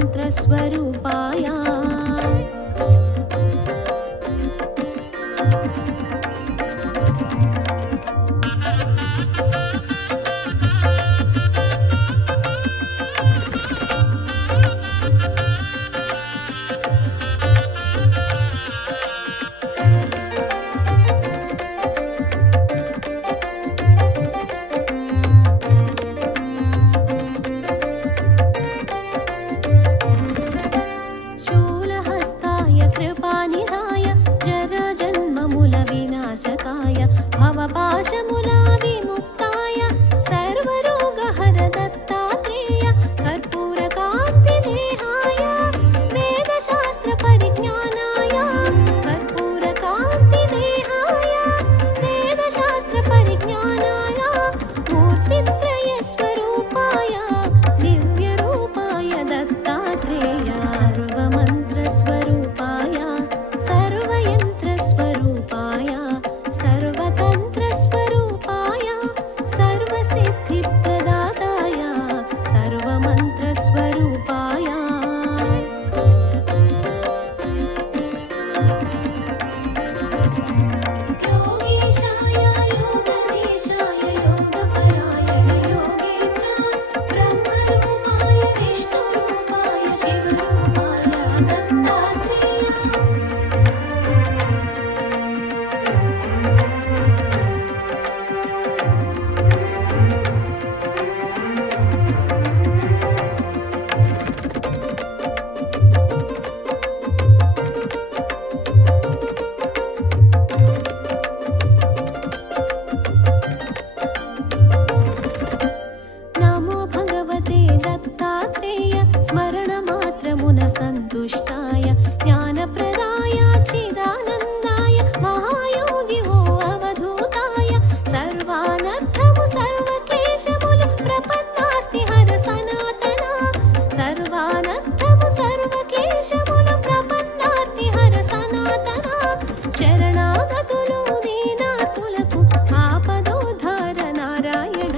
सर्वमन्त्रस्वरूपाय कृपानिधाय जरजन्ममूलविनाशकाय भवपाशमूलविमुक्ताय सर्वरोगहर दत्तात्रेय कर्पूरकान्तिदेहाय वेदशास्त्रपरिज्ञानाय कर्पूरकान्तिदेहाय वेदशास्त्रपरिज्ञानाय मूर्तित्रयस्वरूपाय दिव्यरूपाय दत्तात्रेय सर्वमन्त्रस्वरूपाय सर्वयन्त्रस्वरूपाय सर्वतन्त्रस्वरूपाय सर्वसिद्धिप्रदाताय सर्वमन्त्रस्वरूपाय योगेशाय योगधीशाय योगपरायण योगेन्द्र ब्रह्मरूपाय विष्णुरूपाय शिवरूपाय दत्तात्रेय नमो भगवते दत्तात्रेय स्मरणमात्रमुन सन्तुष्टाय ज्ञानप्रदाय चिदानन्दाय महायोगी वो अवधूताय सर्वानर्थमु सर्वक्लेशमुल प्रपन्नार्तिहर सनातना सर्वानर्थमु सर्वक्लेशमुल प्रपन्नार्तिहर सनातना शरणागतुलु दीनार्तुలకు ఆపదోద్ధార నారాయణ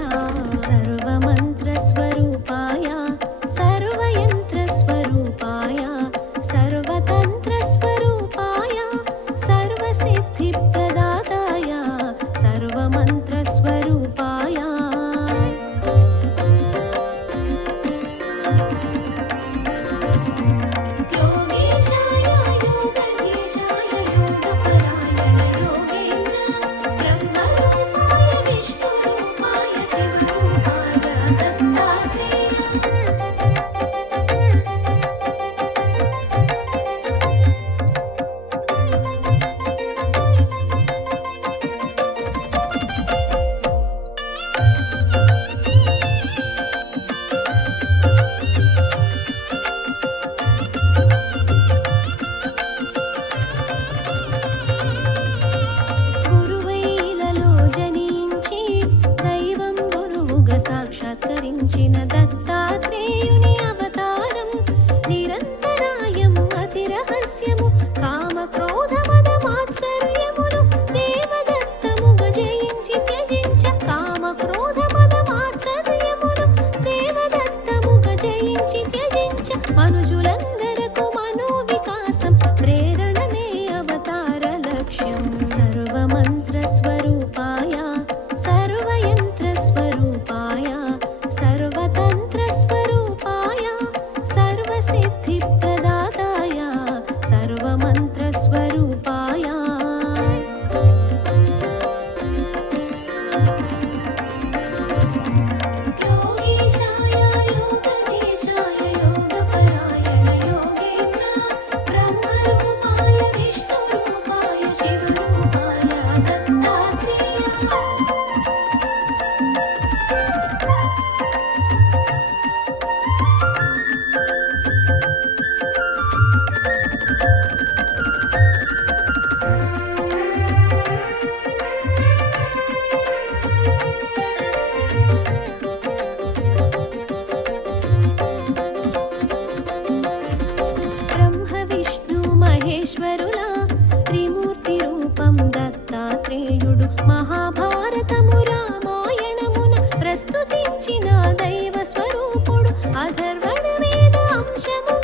सर्वमन्त्रस्वरूपाय सर्वयन्त्रस्वरूपाय सर्वतन्त्रस्वरूपाय सर्वसिद्धिप्रदाताय सर्वमन्त्रस्वरूपाय योगेशाय योगधीशाय योगपरायण योगेन्द्र ब्रह्मरूपाय विष्णुरूपाय शिवरूपाय दत्तात्रेय గురువైలలో జనించి దైవం గురువుగా సాక్షాత్కరించిన దత్తాత్రేయుని అవతారం నిరంతరాయం అతి రహస్యము కామ క్రోధ మద మాత్సర్యములు దేవదత్తముగా జయించి త్యజించ కామ క్రోధ మద మాత్సర్యములు దేవదత్తముగా జయించి త్యజించ మనుషులందరకు మనోవికాసం ప్రేరణమే అవతార లక్ష్యం सर्वमन्त्रस्वरूपाय सर्वयन्त्रस्वरूपाय सर्वतन्त्रस्वरूपाय सर्वसिद्धिप्रदाताय सर्वमन्त्रस्वरूपाय योगेशाय योगधीशाय योगपरायण योगेन्द्र ब्रह्मरूपाय विष्णुरूपाय शिवरूपाय दत्तात्रेय ब्रह्म विष्णु महेश्वरुला त्रिमूर्ति रूपं दत्तात्रेयुडु महाभारतमु रामायणमुन प्रस्तुतिंచిన దైవ స్వరూపుడు అధర్వణ వేద అంశము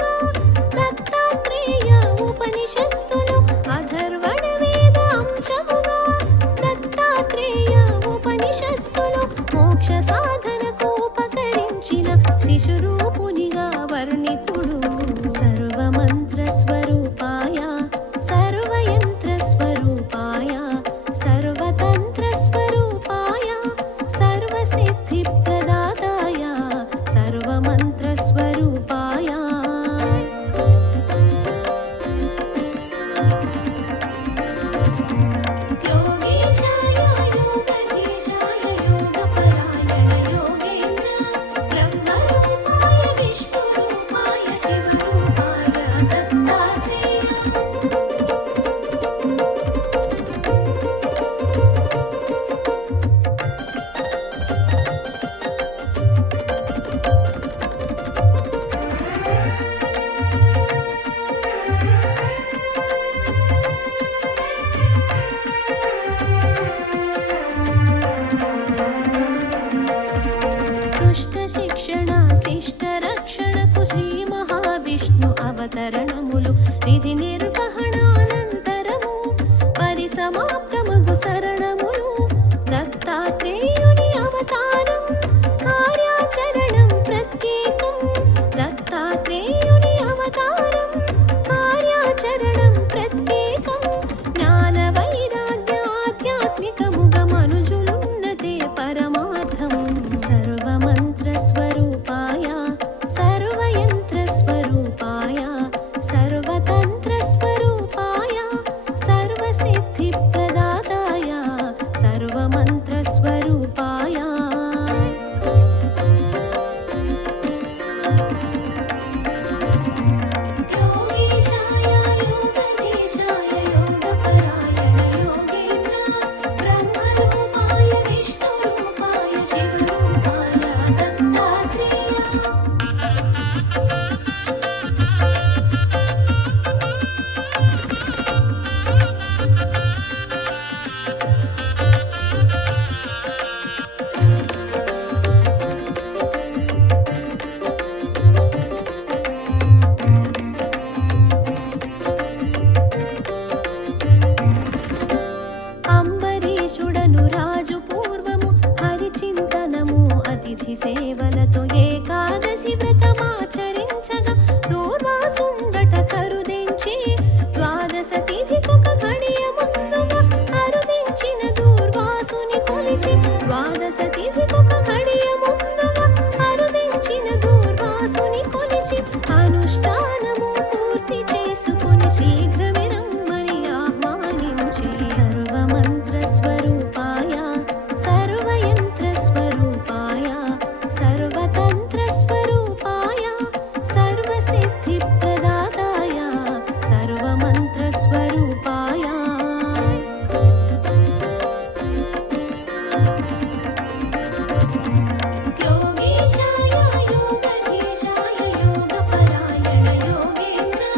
విష్ణు అవతరణములు విధి నిర్వహణానంతరము పరిసమాప్తమగు శరణములు దత్తాత్రేయుని అవతారం కార్యాచరణం ప్రత్యేకం దత్తాత్రేయుని అవతారం కార్యాచరణం ప్రత్యేకం జ్ఞాన వైరాగ్య ఆధ్యాత్మికముగ మనుజులున్నదే పరమార్థం సర్వమంత్ర స్వరూపాయ సర్వయంత్ర స్వరూపాయ సర్వతంత్ర స్వరూపాయ సర్వసిద్ధి ప్రదాతాయ సర్వమంత్ర స్వరూపాయ योगीशाय योगधीशाय योगपरायण योगेन्द्र ब्रह्मरूपाय विष्णुरूपाय शिवरूपाय दत्तात्रेय అంబరీషుడను రాజు పూర్వము హరిచింతనము అతిథి సేవలతో ఏకాదశి వ్రతమాచరించగా దూర్వాసుండట కరుదించి ద్వాదశ తిథికొక ఘడియ ముందుగా అరుదించిన దూర్వాసుని కొలిచి ద్వాదశ తిథికొక ఘడియ ముందుగా అరుదించిన దూర్వాసుని కొలిచి అనుష్ఠానము పూర్తి చేసుకుని శీఘ్రమే రమ్మని ఆహ్వానించి సర్వమంత్ర స్వరూపాయ సర్వయంత్ర స్వరూపాయ సర్వతంత్ర స్వరూపాయ సర్వసిద్ధి ప్రదాతాయ సర్వమంత్ర స్వరూపాయ योगीशाय योगधीशाय योगपरायण योगेन्द्र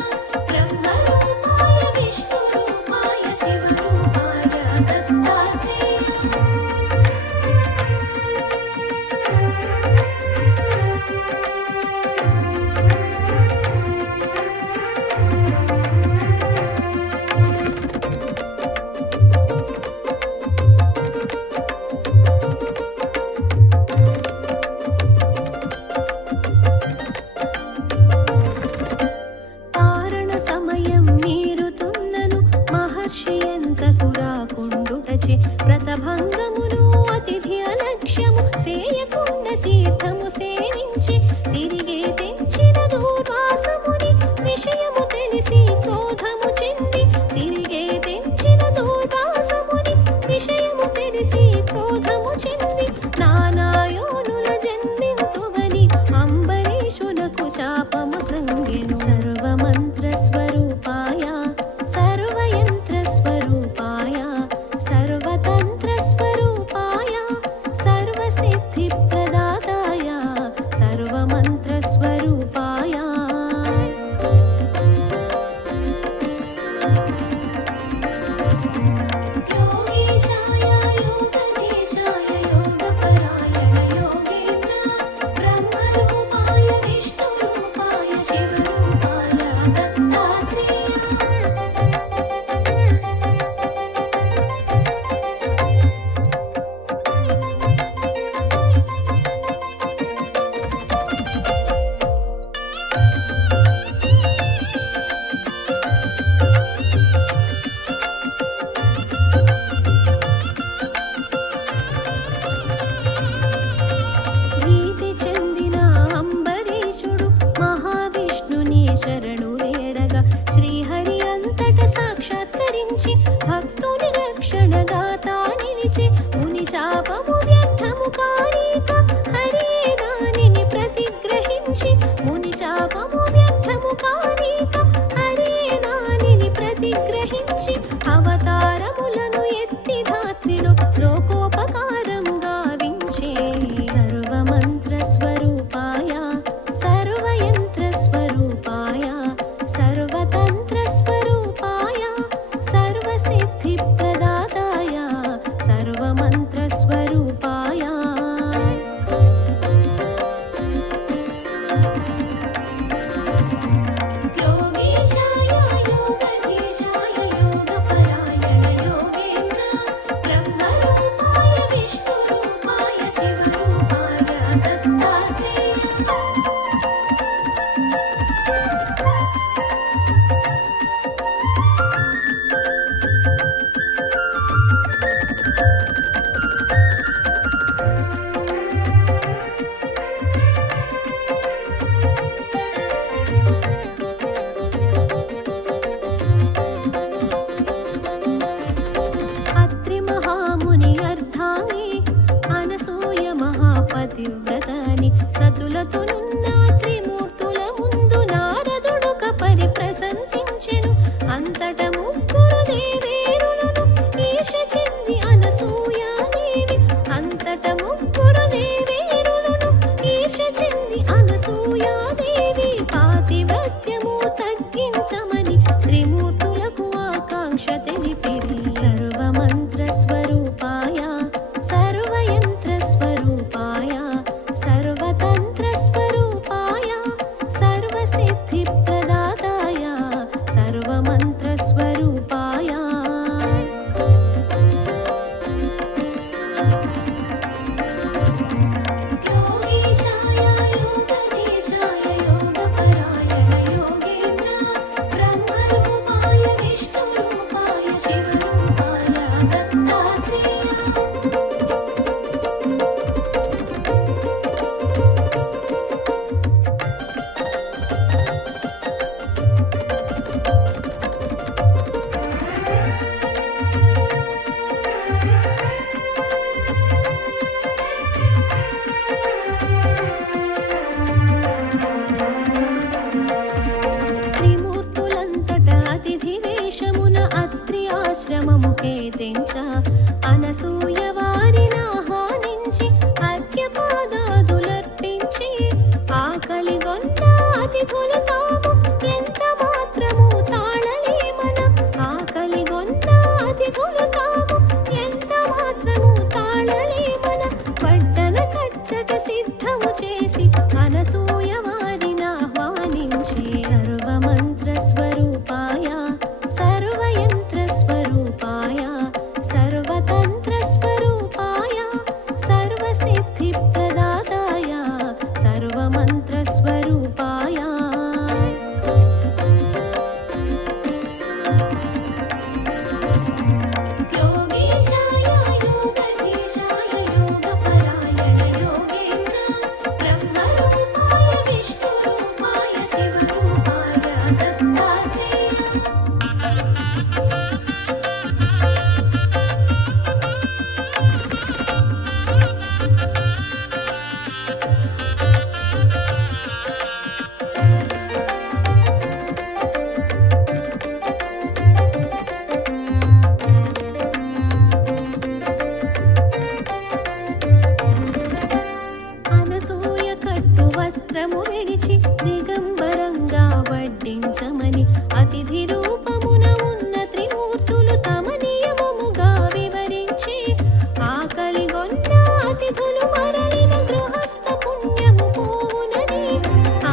ब्रह्मरूपाय विष्णुरूपाय शिवरूपाय दत्तात्रेय పారణ సమయం మీరుతున్నను మహర్షి ఎంతకు రాకుండుటచే వ్రతభంగమును అతిథి అలక్ష్యము సేయకుండ తీర్థము సేవించి తిరిగే తెంచిన దూర్వాసముని విషయము తెలిసి క్రోధము చెంది తిరిగే తెంచిన దూర్వాసముని విషయము తెలిసి క్రోధము చెంది నానాయోనుల జన్మింతువని అంబరీషునకు శాపము సంగెను సర్వమంత్ర స్వరూపాయ సర్వయంత్ర స్వరూపాయ సర్వతంత్ర స్వరూపాయ సర్వసిద్ధి ప్రదాతాయ సర్వమంత్ర స్వరూపాయ योगीशाय योगधीशाय योगपरायण योगेन्द्र ब्रह्मरूपाय विष्णुरूपाय शिवरूपाय दत्तात्रेय భీతి చెందిన అంబరీషుడు మహావిష్ణుని శరణు వేడగా శ్రీహరి అంతట సాక్షాత్కరించి భక్తుని రక్షణగా తా నిలిచి ముని శాపము వ్యర్థము కానీక హరియే దానిని ప్రతిగ్రహించి ముని శాపము వ్యర్థము కానీక హరియే దానిని ప్రతిగ్రహించి అవతారములను ఎత్తి ధాత్రిలో లోకోపకారం గావించే సర్వమంత్ర స్వరూపాయ సర్వయంత్ర స్వరూపాయ అంతట ముగ్గురు దేవేరులను ఈశ చెంది అనసూయాదేవి అంతట ముగ్గురు దేవేరులను ఈశ చెంది అనసూయాదేవి పాతివ్రత్యము తగ్గించమని త్రిమూర్తులకు ఆకాంక్ష తెలిపిరి సర్వమంత్ర స్వరూపాయ సర్వయంత్ర స్వరూపాయ సర్వతంత్ర స్వరూపాయ సర్వసిద్ధి ప్రదాతాయ సర్వమంత్ర స్వరూపాయ योगीशाय योगधीशाय योगपरायण योगेन्द्र ब्रह्मरूपाय विष्णुरूपाय शिवरूपाय दत्तात्रेय త్రిమూర్తులంతట అతిథి వేషమున అత్రి ఆశ్రమముకే తెంచ అనసూయ వారిని ఆహ్వానించి అర్ఘ్యపాదాదులర్పించి ఆకలిగొన్న అతిథులు తాము ఎంత మాత్రము తాళలేమన ఆకలిగొన్న అతిథులు తాము ఎంత మాత్రము తాళలేమన పట్టణ కచ్చట సిద్ధము చేసి అనసూయ వారిని ఆహ్వానించి సర్వమంత్ర స్వరూపాయ సర్వయంత్ర స్వరూపాయ సర్వతంత్ర స్వరూపాయ సర్వసిద్ధి ప్రదాతాయ సర్వమంత్ర స్వరూపాయ योगीशाय योगधीशाय योगपरायण योगेन्द्र ब्रह्मरूपाय विष्णुरूपाय शिवरूपाय दत्तात्रेय అనసూయ కట్టు వస్త్రము విడిచి దిగంబరంగా వడ్డించమని అతిథి రూపమున ఉన్న త్రిమూర్తులు తమ నియమముగా వివరించి ఆకలిగొన్న అతిథులు మరలిన గృహస్థ పుణ్యము పోవునని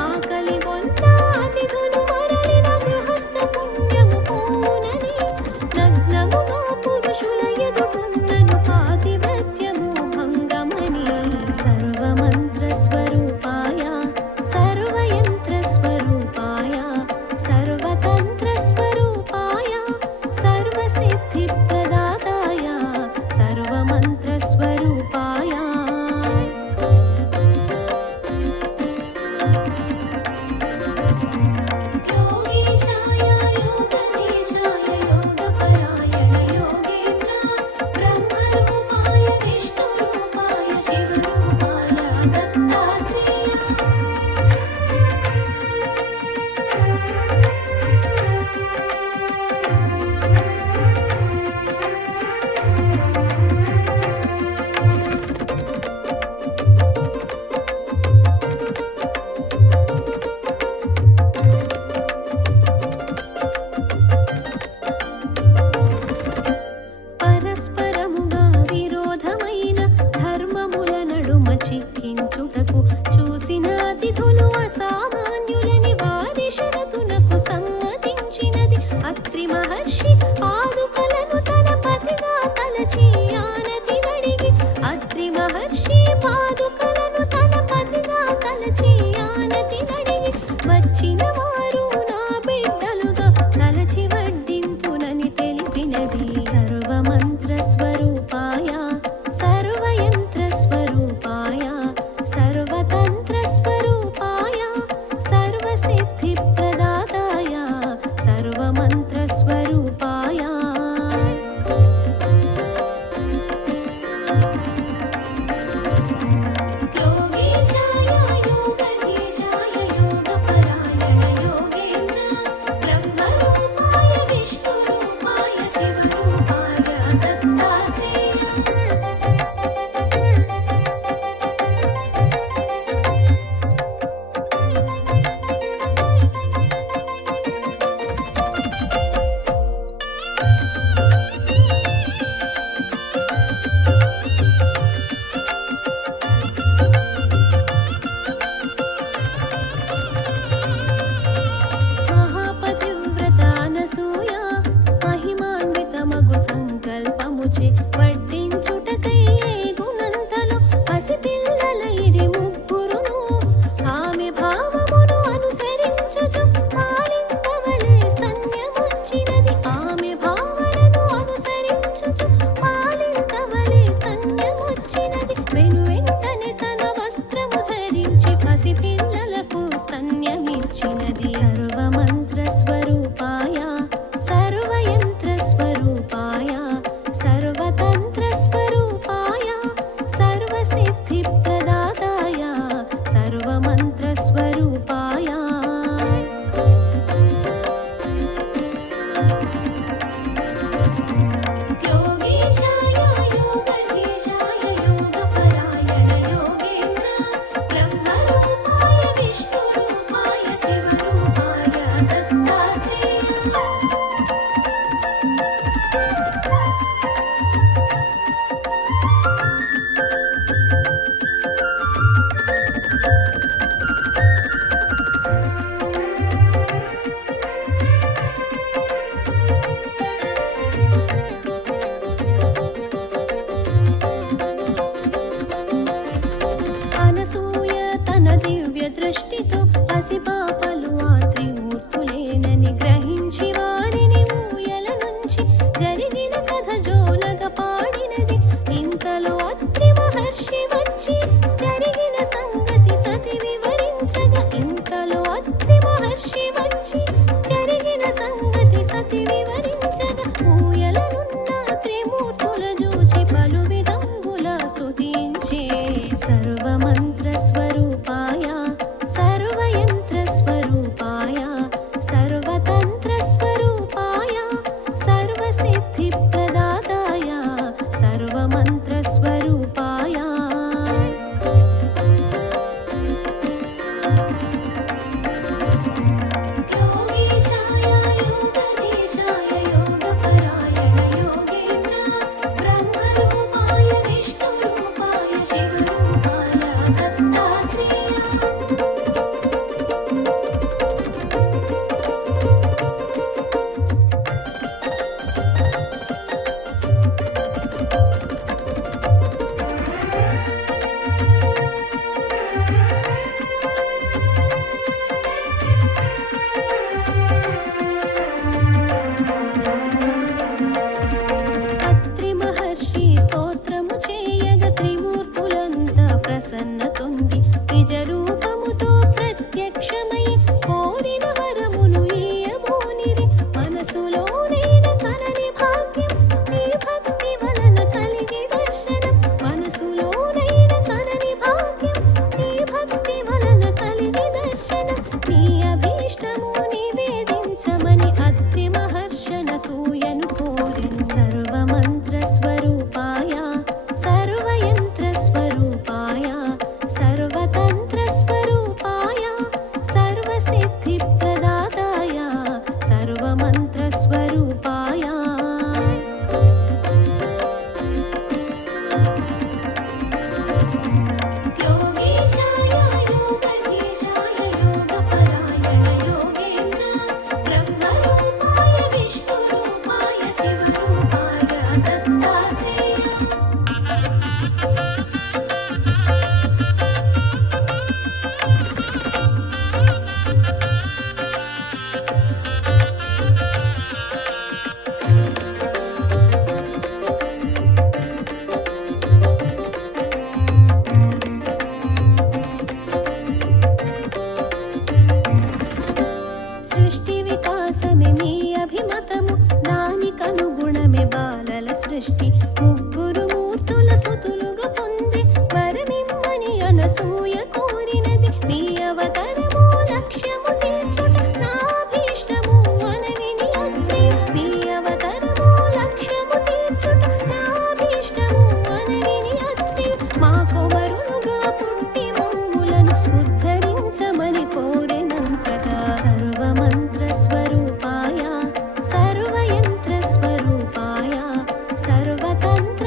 ఆకలిగొన్న అతిథులు మరలిన గృహస్థ పుణ్యము పోవునని నగ్నముగా పురుషుల ఎదుటున్నను పాతివ్రత్యము భంగమని సర్వమంత్ర స్వరూపాయ సర్వయంత్ర స్వరూపాయ సర్వతంత్ర స్వరూపాయ సృష్టి వికాసమే మీ అభిమతము, దానికనుగుణమే బాలల సృష్టి. ముగ్గురు మూర్తుల సుతులుగా పొంది వరమిమ్మని అనసూయ కోరినది, మీ అవతరము లక్ష్యము తీర్చుట నాభీష్టము మనవిని అత్రి. మీ అవతరము లక్ష్యము తీర్చుట నాభీష్టము మనవిని అత్రి. మా కొమరులుగా పుట్టి మమ్ములను ఉద్ధరించమని కోరెనంతగా. సర్వమంత్ర స్వరూపాయ సర్వయంత్ర స్వరూపాయ సర్వతంత్ర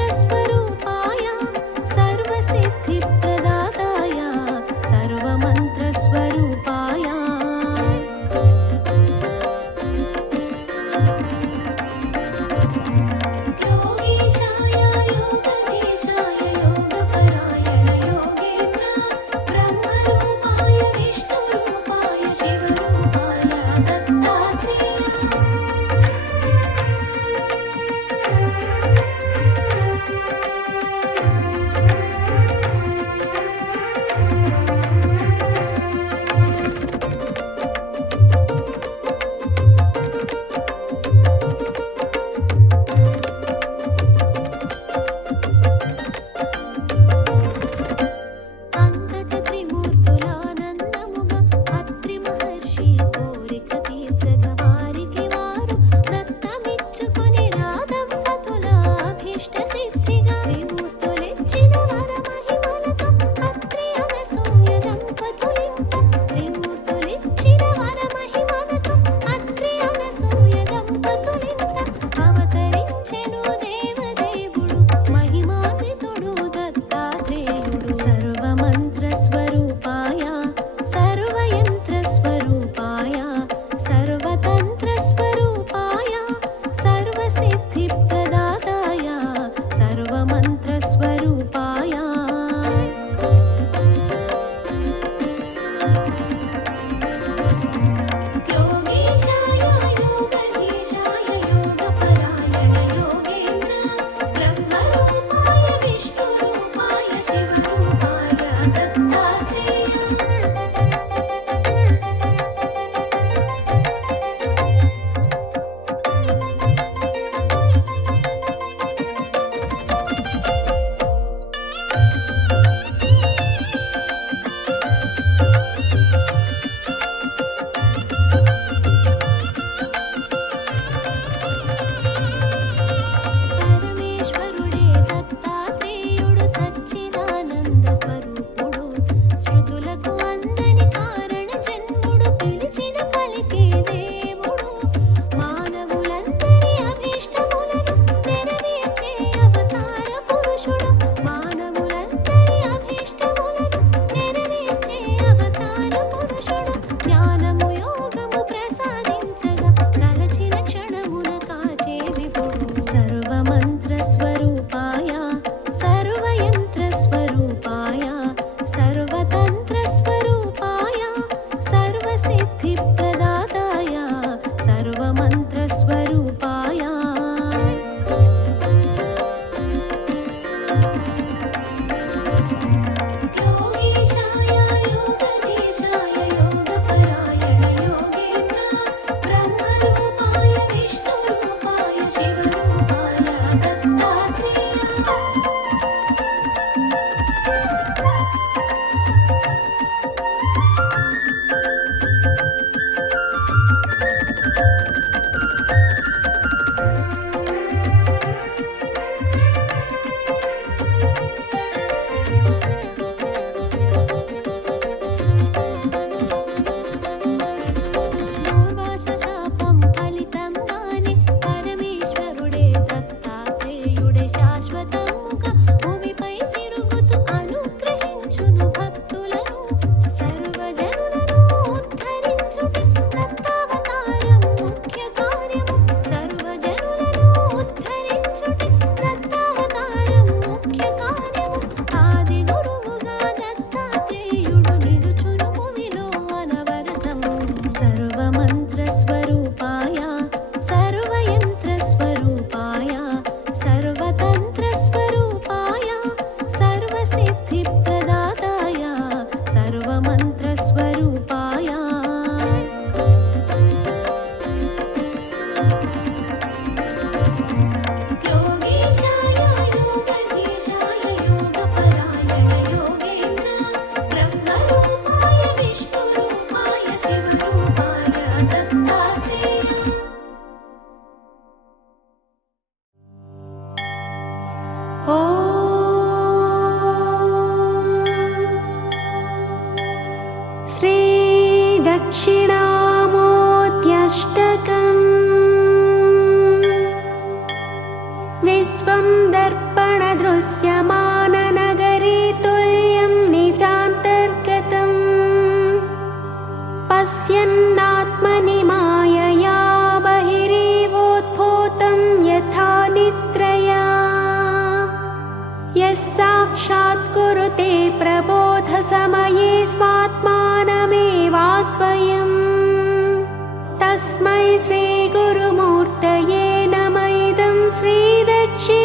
तस्मै श्रीगुरुमूर्तये नमः इदं श्रीदक्षिणामूर्तये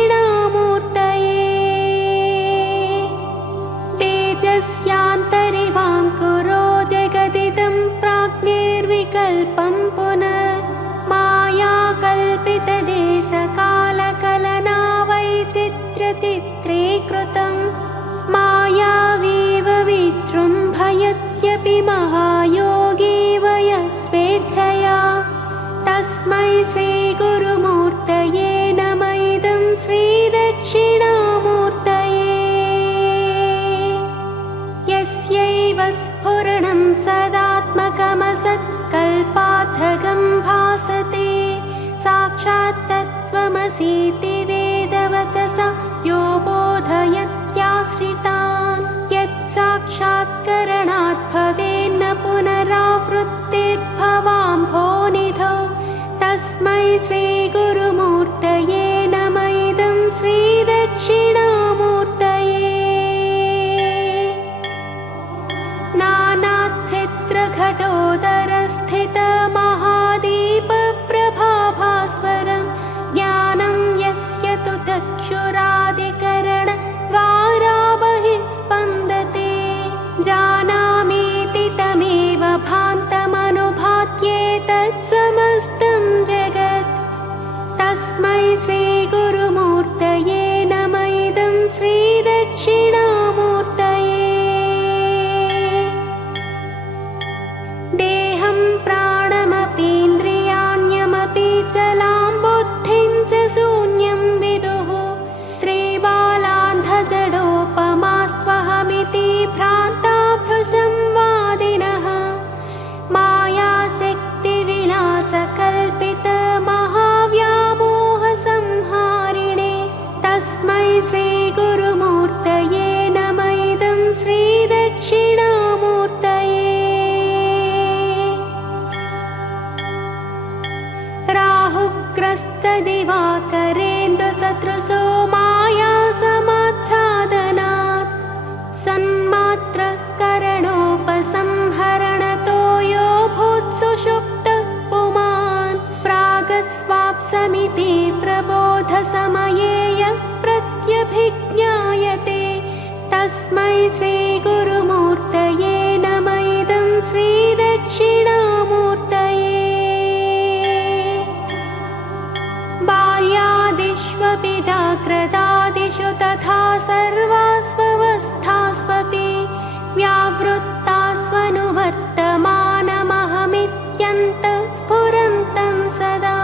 तेजस्यान्तरिवाङ्कुरो जगदिदं प्राज्ञैर्विकल्पं पुनः मायाकल्पितदेशकालकलना वैचित्र्यचित्रे कृतं मायावीव विजृम्भयत्यपि महायोगी वयस्वेच्छया तस्मै श्रीगुरुमूर्तये नमः इदं श्रीदक्षिणामूर्तये यस्यैव स्फुरणं सदात्मकमसत्कल्पार्थगं भासते साक्षात् तत्त्वमसीति वेदवचसा यो बोधयत्याश्रितान् यत्साक्षात्करणात् भवेन्न पुनरावृत्तिर्भवाम्भोनिधौ तस्मै श्रीगुरुमूर्तये नमः इदं श्रीदक्षिणामूर्तये नानाच्छिद्रघटोदरस्थितमहादीपप्रभाभास्वरं ज्ञानं यस्य तु चक्षुरादिकरणद्वारा बहिः स्पन्दते जानामीति तमेव भान्तमनुभात्येतत्समस्तं जगत् तस्मै श्रीगुरुमूर्तये नमः इदं श्रीदक्षिणामूर्तये देहं प्राणमपीन्द्रियाण्यमपि चलां बुद्धिं च शून्यं विदुः श्रीबालान्धजडोपमास्त्वहमिति भ्रान्ता भृशंवादिनः मायाशक्तिविलासकल्पितमहाव्यामोहसंहारिणे तस्मै श्रीगुरुमूर्तये नमः इदं श्रीदक्षिणामूर्तये राहुग्रस्तदिवाकरेन्दुसदृशो मायासमाच्छादनात् सन्मात्रकरणोपसंहरणतो यो भूत्सुषुप्तः पुमान् प्रागस्वाप्समिति प्रबोधसमये यः प्रत्यभिज्ञायते तस्मै श्रीगुरुमूर्तये नमः इदं श्रीदक्षिणामूर्तये बाल्यादिष्वपि जाग्रदादिषु तथा सर्वास्वस्थास्वपि व्यावृत्तास्वनुवर्तमानमहमित्यन्तः स्फुरन्तं सदा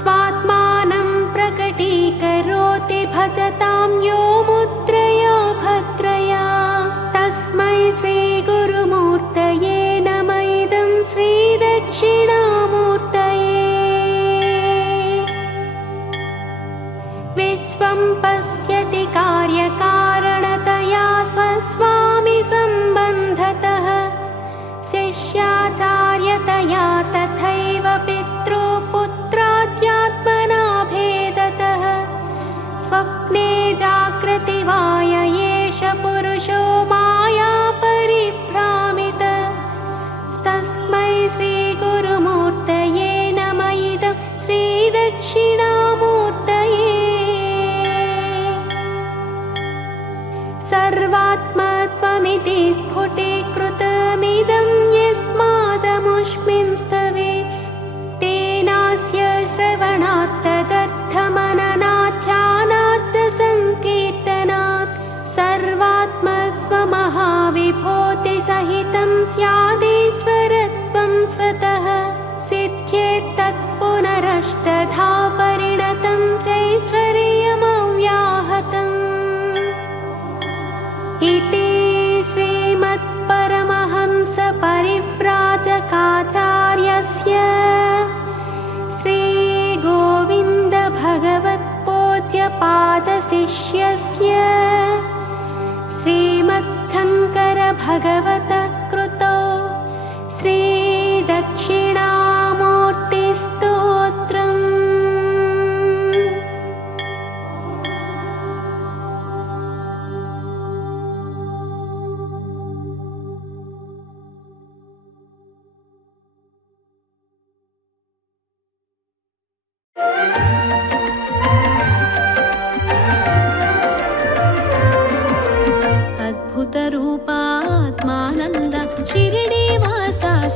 स्वात्मानं प्रकटीकरोति भजतां यो मुद्रया भद्रया तस्मै श्रीगुरुमूर्तये नमः इदं श्रीदक्षिणामूर्तये विश्वं पश्यति कार्यकारणतया स्वस्वामि सम्बन्धतः शिष्याचार्यतया तथैव पितृपुत्राद्यात्मना भेदतः स्वप्ने जागृति वाय एष पुरुषो माया परिभ्रामितः तस्मै श्रीगुरुमूर्तये नमः इदं श्रीदक्षिणामूर्तये सर्वात्मत्वमिति स्फुटीकृतमिदं यस्मादमुष्मिन् स्तवे तेनास्य श्रवणात् तदर्थमननाध्यानाच्च संकीर्तनात् सर्वात्मत्वमहाविभूतिसहितं स्यादीश्वरत्वं स्वतः सिद्ध्येत्तत्पुनरष्टधा परिणतं चैश्वर्यमव्याहतम् इति श्रीमत्परमहंसपरिव्राजकाचार्यस्य श्रीगोविन्दभगवत्पूज्यपादशिष्यस्य श्रीमच्छङ्करभगवतः कृतो श्रीदक्षिणामूर्तिस्तोत्रम्।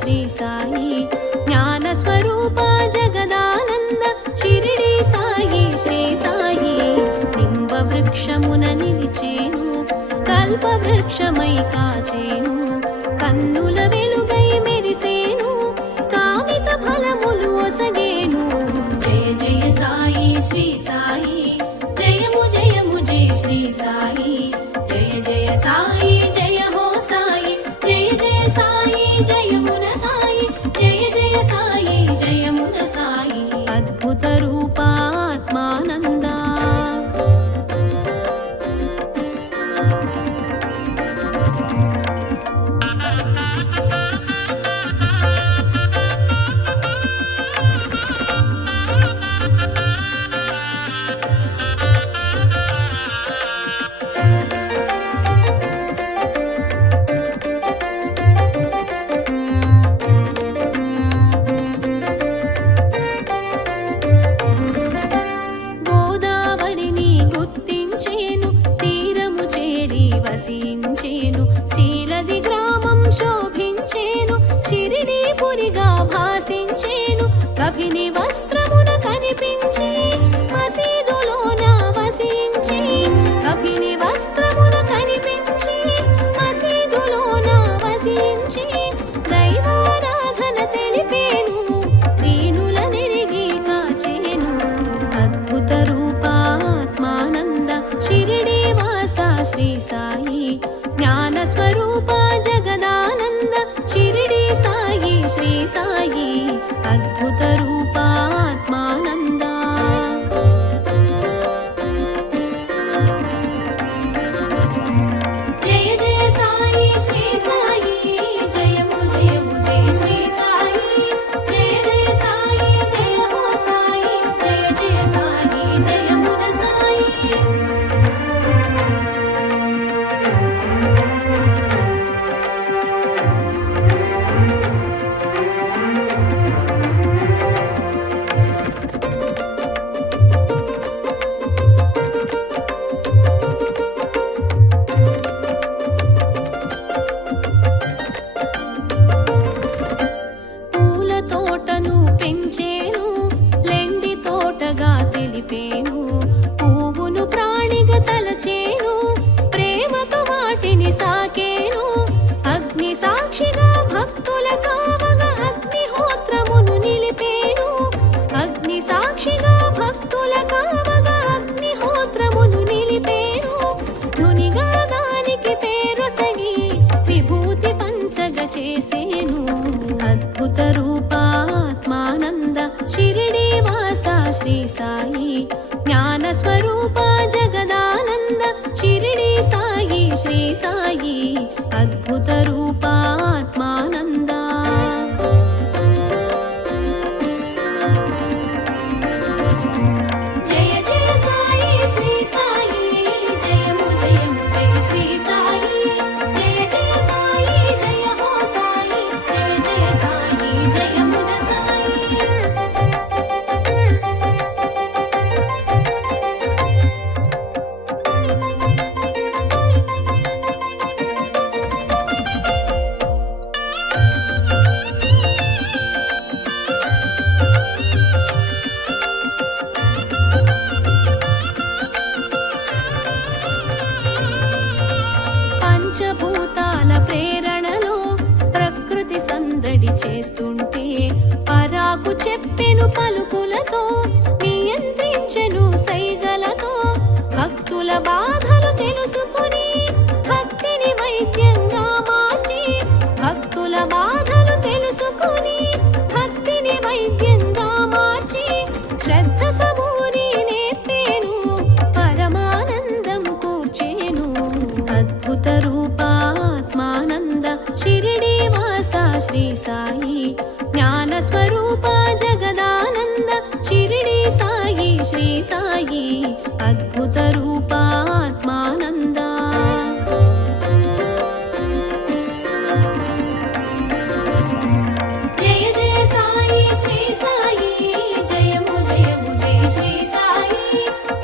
శ్రీ సాయి జ్ఞాన స్వరూప జగదానంద షిరిడి సాయి శ్రీ సాయి నింబ వృక్షమున నిలిచేను కల్ప వృక్షమై కాచేను కన్నుల వెలుగై మెరిసేను కామిత ఫలములు ఒసగేను జయ జయ సాయి శ్రీ సాయి జయము జయము జయ శ్రీ సాయి జయ జయ సాయి జయ హో సాయి జయ జయ సాయి జయమున సాయి జయ జయ సాయి జయమున సాయి అద్భుత రూపాత్మానంద వసించేను శీలది గ్రామం శోభించేను షిరిడి పురిగా భాసించేను కభిని వస్త్రమున కనిపించి మసీదులోన వసించి కభిని వస్త్రమున కనిపించి మసీదులోన వసించి దైవారాధన తెలిపేను దీనుల నెరిగి కాచేను అద్భుత రూపాత్మానంద షిరిడి వాస శ్రీ సాయి జ్ఞాన స్వరూప జగదానంద షిరిడి సాయి శ్రీ సాయి అద్భుత రూపాత్మానంద జయ జయ సాయి శ్రీ సాయి జయము జయము జయ శ్రీ సాయి జయ జయ సాయి జయ హో సాయి జయ జయ సాయి జయమున సాయి తెలిపేను పువ్వును ప్రాణిగా తలచేను ప్రేమతో వాటిని సాకేను అగ్ని సాక్షిగా భక్తుల కావగా అగ్నిహోత్రమును నిలిపేను అగ్ని సాక్షిగా భక్తుల కావగా అగ్నిహోత్రమును నిలిపేను ధునిగా దానికి పేరు సగి విభూతి పంచగ చేసేను అద్భుత రూపాత్మానంద షిరిడి వాస శ్రీ సాయి జ్ఞాన స్వరూప జగదానంద షిరిడి సాయి శ్రీ సాయి అద్భుత రూపాత్మానంద జయ జయ సాయి శ్రీ సాయి జయము జయము జయ శ్రీ సాయి జయ జయ సాయి జయ హో సాయి జయ జయ సాయి జయమున సాయి పంచభూతాల ప్రేరణలో ప్రకృతి సందడి చేస్తుంటే పరాకు చెప్పెను పలుకులతో నియంత్రించెను సైగలతో భక్తుల బాధలు తెలుసుకుని భక్తిని వైద్యంగా మార్చి భక్తుల బాధలు తెలుసుకుని భక్తిని వైద్యంగా మార్చి శ్రద్ధ సబూరి నేర్పేను పరమానందం కూర్చేను అద్భుత రూపాత్మానంద షిరిడి వాస శ్రీ సాయి జ్ఞాన స్వరూప జగదానంద షిరిడి సాయి శ్రీ సాయి అద్భుత రూపాత్మానంద జయ జయ సాయి శ్రీ సాయి జయము జయము జయ శ్రీ సాయి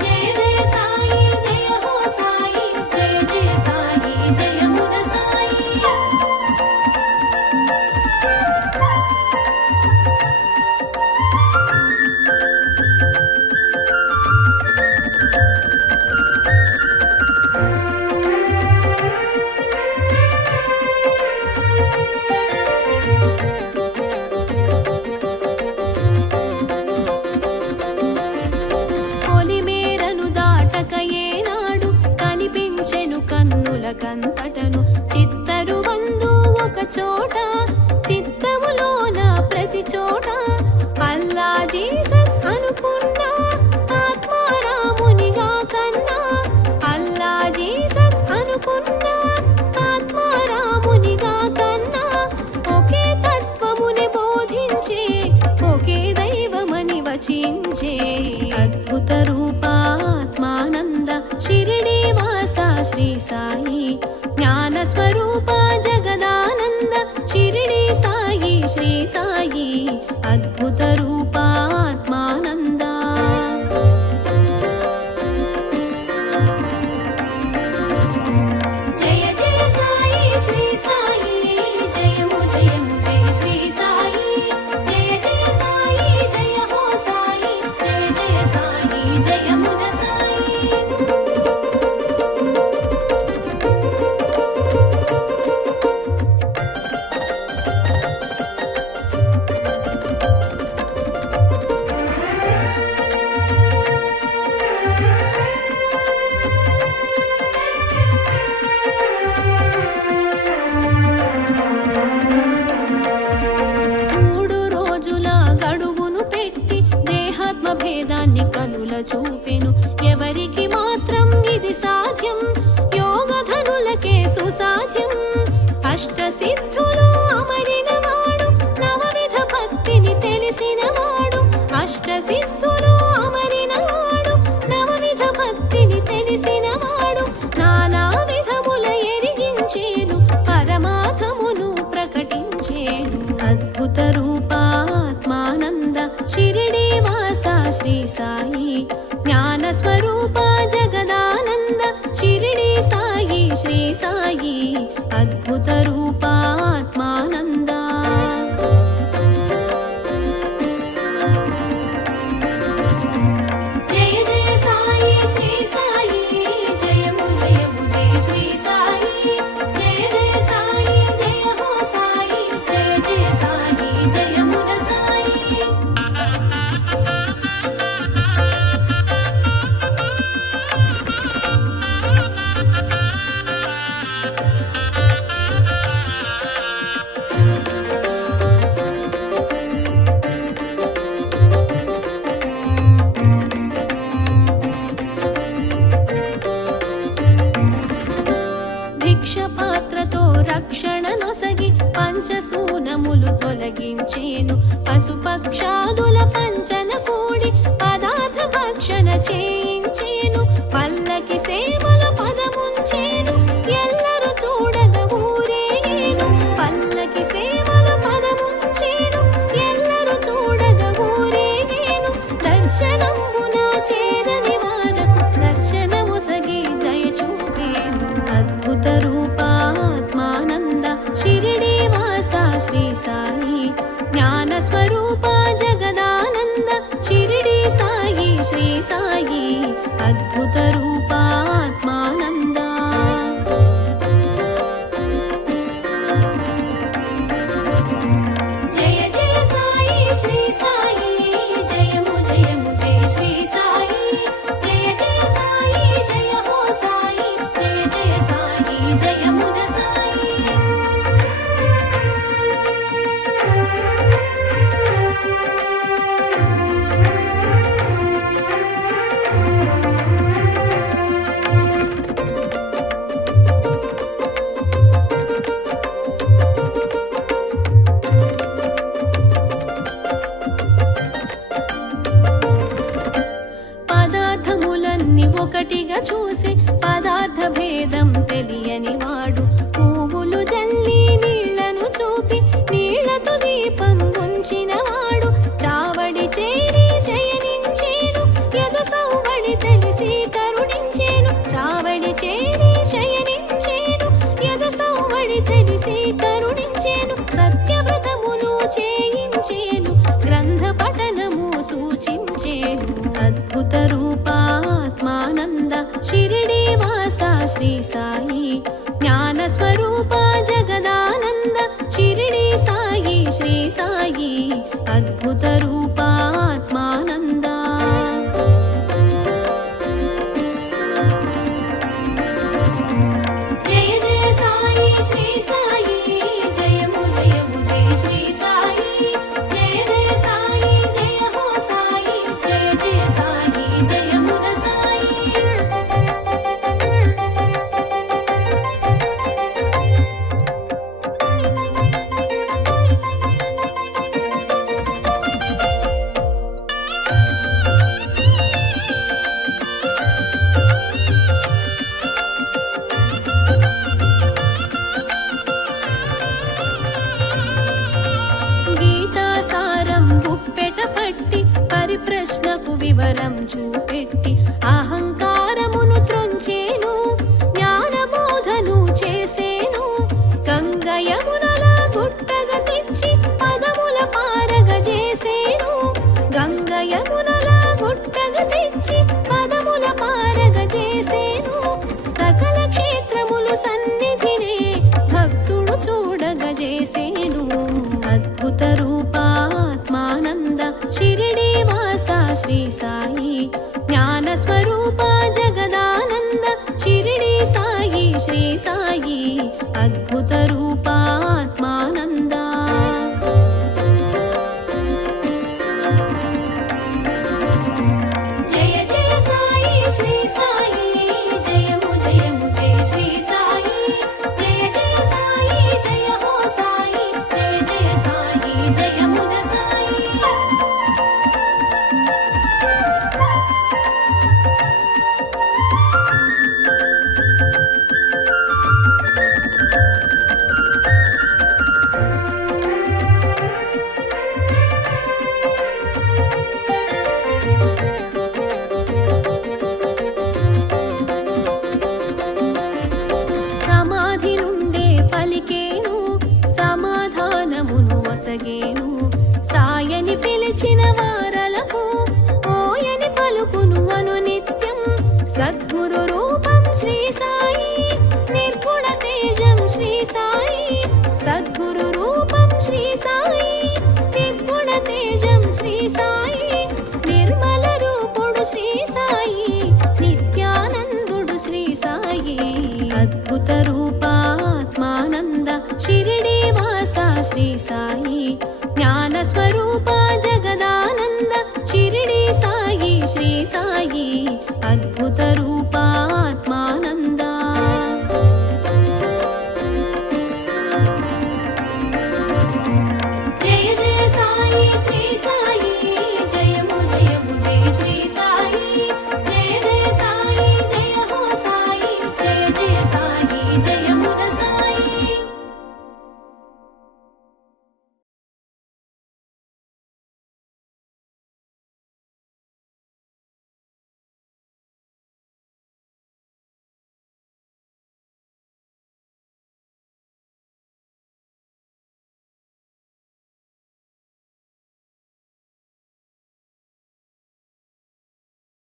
జయ జయ సాయి జయ హో సాయి జయ జయ సాయి జయమున సాయి చిలకంతటను చిత్తరు వందు ఒక చోట చిత్తములోన ప్రతి చోట అల్లా జీసస్ అనుకున్నా ఆత్మారామునిగా కన్నా అల్లా జీసస్ అనుకున్నా ఆత్మారామునిగా కన్నా ఒకే తత్వముని బోధించే ఒకే దైవమని వచించే అద్భుత రూపాత్మానంద షిరిడి వాస శ్రీ సాయి జ్ఞాన స్వరూప జగదానంద షిరిడి సాయి శ్రీ సాయి అద్భుత రూపాత్మానంద జయ జయ సాయి శ్రీ సాయి జయము జయము జయ శ్రీ సాయి జయ జయ సాయి జయ హో సాయి జయ జయ సాయి జయమున సాయి భేదాన్ని కనుల చూపెను ఎవరికి మాత్రం ఇది సాధ్యం యోగధనులకే సుసాధ్యం అష్ట సిద్ధులు అమరిన వాడు నవవిధ భక్తిని తెలిసిన వాడు అష్ట సిద్ధులు అమరిన వాడు నవవిధ భక్తిని తెలిసిన వాడు నానా విధముల ఎరిగించేను పరమార్థమును ప్రకటించేను అద్భుత రూపాత్మానంద షిరిడి వాస శ్రీ సాయి జ్ఞాన స్వరూప జగదానంద షిరిడి సాయి శ్రీ సాయి అద్భుత రూపాత్మానంద జయ జయ సాయి శ్రీ సాయి జయము జయము జయ శ్రీ సాయి జయ జయ సాయి జయ హో సాయి జయ జయ సాయి జయమున సాయి భిక్షపాత్రతో రక్షణ నొసగి పంచసూనములు తొలగించేను పశుపక్షాదుల పంచన కూడి పదార్థ భక్షణ చేయించేను పల్లకి సేవల పదముంచేను ఎల్లరు చూడగ ఊరేగేను పల్లకి సేవల పదముంచేను ఎల్లరు చూడగ ఊరేగేను దర్శనంబున చేరని వారకు దర్శనముసగి దయ చూపేను అద్భుత రూపాత్మానంద షిరిడి వాస శ్రీ సాయి జ్ఞాన స్వరూప జగదానంద షిరిడి సాయి శ్రీ సాయి అద్భుత రూపాత్మానంద జయ జయ సాయి శ్రీ సాయి జయము జయము జయ శ్రీ సాయి జయ జయ సాయి జయ హో సాయి జయ జయ సాయి జయమున సాయి పదార్థములన్నీ ఒకటిగా చూసి పదార్థ భేదం తెలియని వాడు పువ్వులు జల్లి నీళ్లను చూపి నీళ్లతో దీపం ఉంచిన వాడు చావడి చేరి శయనించేను యద సౌవడి తెలిసి కరుణించేను చావడి చేరి శయనించేను యద సౌవడి తెలిసి కరుణించేను సత్యవ్రతమును చేయించేను గ్రంథ పఠనము సూచించేను అద్భుత రూపాత్మానంద షిరిడి వాస శ్రీ సాయి జ్ఞాన స్వరూప జగదానంద షిరిడి సాయి శ్రీ సాయి అద్భుత రూపాత్మానంద జయ ప్రశ్నకు వివరం చూపెట్టి అహంకారమును త్రొంచేను, జ్ఞానబోధను చేసేను. గంగ యమునల గుట్టగ తెచ్చి పదముల పారగ చేసేను, గంగ యమునల గుట్టగ తెచ్చి పదముల పారగ చేసేను. సకల క్షేత్రములు సన్నిధినే భక్తుడు చూడగ చేసేను. అద్భుత రూపాత్మానంద షిరిడి వాస శ్రీ సాయి, జ్ఞాన స్వరూప జగదానంద షిరిడి సాయి శ్రీ సాయి, అద్భుత రూపాత్మానంద. జయ జయ సాయి శ్రీ సాయి, జయము జయము జయ శ్రీ సాయి, జయ జయ సాయి జయ హో సాయి, జయ జయ సాయి జయమున సాయి. సమాధి నుండే పలికేను, సమాధానమును వసగేను. సాయని పిలిచిన వారలకు ఓయని పలుకును అనునిత్యం. సద్గురు రూపం శ్రీ సాయి, నిర్గుణ తేజం శ్రీ సాయి, సద్గురు రూపం శ్రీ సాయి, నిర్గుణ తేజం శ్రీ సాయి, నిర్మల రూపుడు శ్రీ సాయి, నిత్యానందుడు శ్రీ సాయి, అద్భుత రూపాత్మానంద షిరిడి వాస శ్రీ సాయి, జ్ఞాన స్వరూప జగదానంద షిరిడి సాయి శ్రీ సాయి, అద్భుత రూపా